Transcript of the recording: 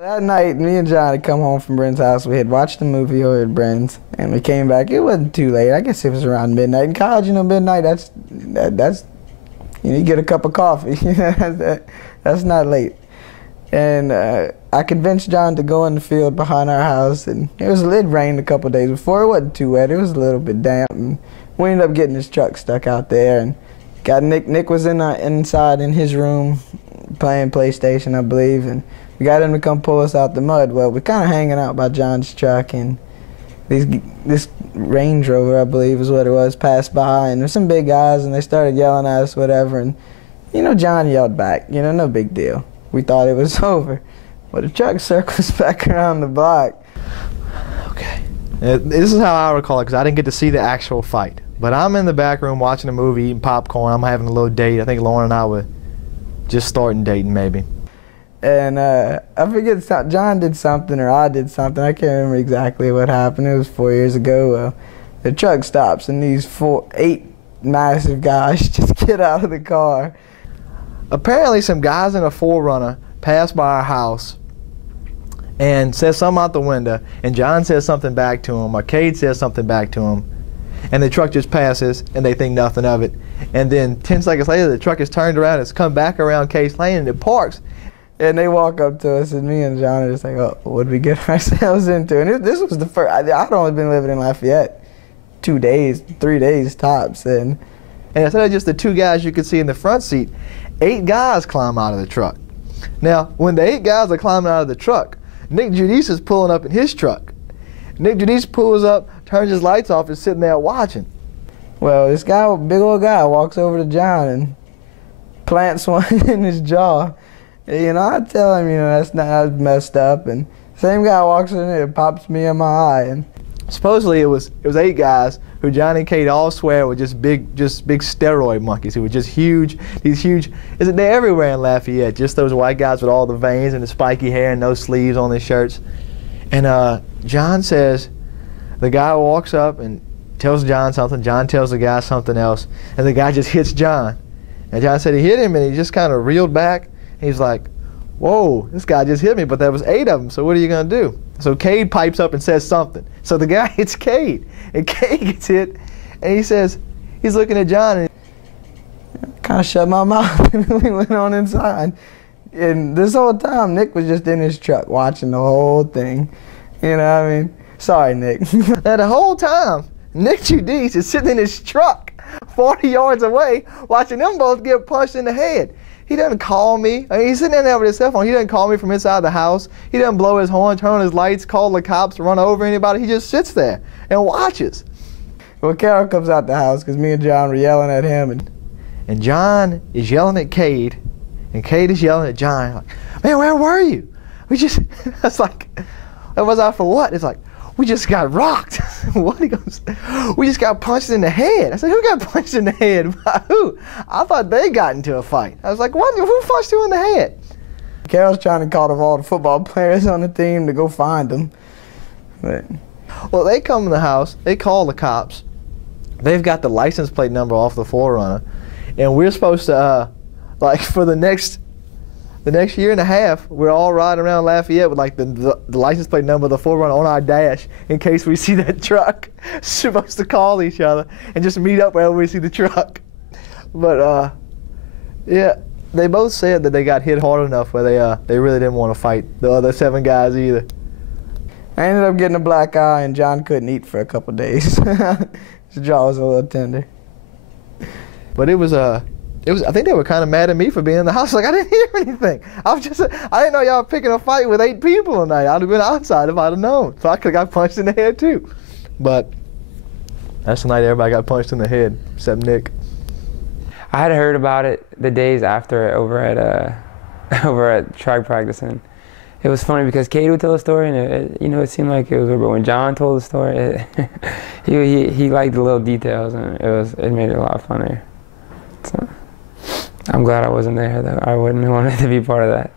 That night, me and John had come home from Brent's house. We had watched a movie over at Brent's, and we came back. It wasn't too late. I guess it was around midnight. In college, midnight, that's you get a cup of coffee. That's not late. And I convinced John to go in the field behind our house, and it rained a couple of days before. It wasn't too wet. It was a little bit damp, and we ended up getting his truck stuck out there, and got Nick. Nick was inside in his room playing PlayStation, I believe, and we got him to come pull us out the mud. Well, we're kind of hanging out by John's truck, and this Range Rover, I believe is what it was, passed by, and there's some big guys, and they started yelling at us, whatever, and John yelled back, no big deal. We thought it was over. But the truck circles back around the block. Okay. This is how I recall it, because I didn't get to see the actual fight. But I'm in the back room watching a movie, eating popcorn. I'm having a little date. I think Lauren and I were just starting dating, maybe. And I forget, John did something or I did something. I can't remember exactly what happened. It was 4 years ago. The truck stops, and these 8 massive guys just get out of the car. Apparently some guys in a 4Runner passed by our house and said something out the window, and John says something back to him, or Kade says something back to him, and the truck just passes, and they think nothing of it. And then 10 seconds later, the truck is turned around, it's come back around Cade's Lane, and it parks. And they walk up to us, and me and John are just like, oh, what did we get ourselves into? And this was the first, I'd only been living in Lafayette 2 days, 3 days tops. And instead of just the 2 guys you could see in the front seat, 8 guys climb out of the truck. Now, when the 8 guys are climbing out of the truck, Nick Judice is pulling up in his truck. Nick Judice pulls up, turns his lights off, and is sitting there watching. Well, this guy, big old guy, walks over to John and plants one in his jaw. I tell him, that's messed up. And same guy walks in there and pops me in my eye. And supposedly it was 8 guys who John and Kade all swear were just big steroid monkeys who were just huge. They're everywhere in Lafayette. Just those white guys with all the veins and the spiky hair and no sleeves on their shirts. And John says, the guy walks up and tells John something. John tells the guy something else, and the guy just hits John. And John said he hit him, and he just kind of reeled back. He's like, whoa, this guy just hit me, but there was 8 of them, so what are you going to do? So Kade pipes up and says something. So the guy hits Kade, and Kade gets hit, and he says, he's looking at John, and kind of shut my mouth, and we went on inside. And this whole time, Nick was just in his truck watching the whole thing. Sorry, Nick. Now the whole time, Nick Judice is sitting in his truck 40 yards away watching them both get punched in the head. He doesn't call me. He's sitting there with his cell phone. He doesn't call me from inside the house. He doesn't blow his horn, turn on his lights, call the cops, run over anybody. He just sits there and watches. Well, Carroll comes out the house because me and John were yelling at him. And John is yelling at Kade, and Kade is yelling at John. Like, man, where were you? It's like, where was I for what? It's like, we just got rocked. What? He goes, we just got punched in the head. I said, who got punched in the head? By who? I thought they got into a fight. I was like, what? Who punched you in the head? Carroll's trying to call all the football players on the team to go find them. Well, they come in the house. They call the cops. They've got the license plate number off the 4Runner. And we're supposed to, for the next year and a half, we're all riding around Lafayette with the license plate number of the 4Runner on our dash in case we see that truck. Supposed to call each other and just meet up wherever we see the truck. But yeah, they both said that they got hit hard enough where they really didn't want to fight the other 7 guys either. I ended up getting a black eye, and John couldn't eat for a couple days. His jaw was a little tender. But it was I think they were kind of mad at me for being in the house. Like, I didn't hear anything. I didn't know y'all were picking a fight with 8 people tonight. I'd have been outside if I'd have known. So I could have got punched in the head too. But that's the night everybody got punched in the head, except Nick. I had heard about it the days after over at track practice, and it was funny because Kade would tell a story, and it seemed like it was weird. But when John told the story, he liked the little details, and it made it a lot funnier. So I'm glad I wasn't there, though. I wouldn't have wanted to be part of that.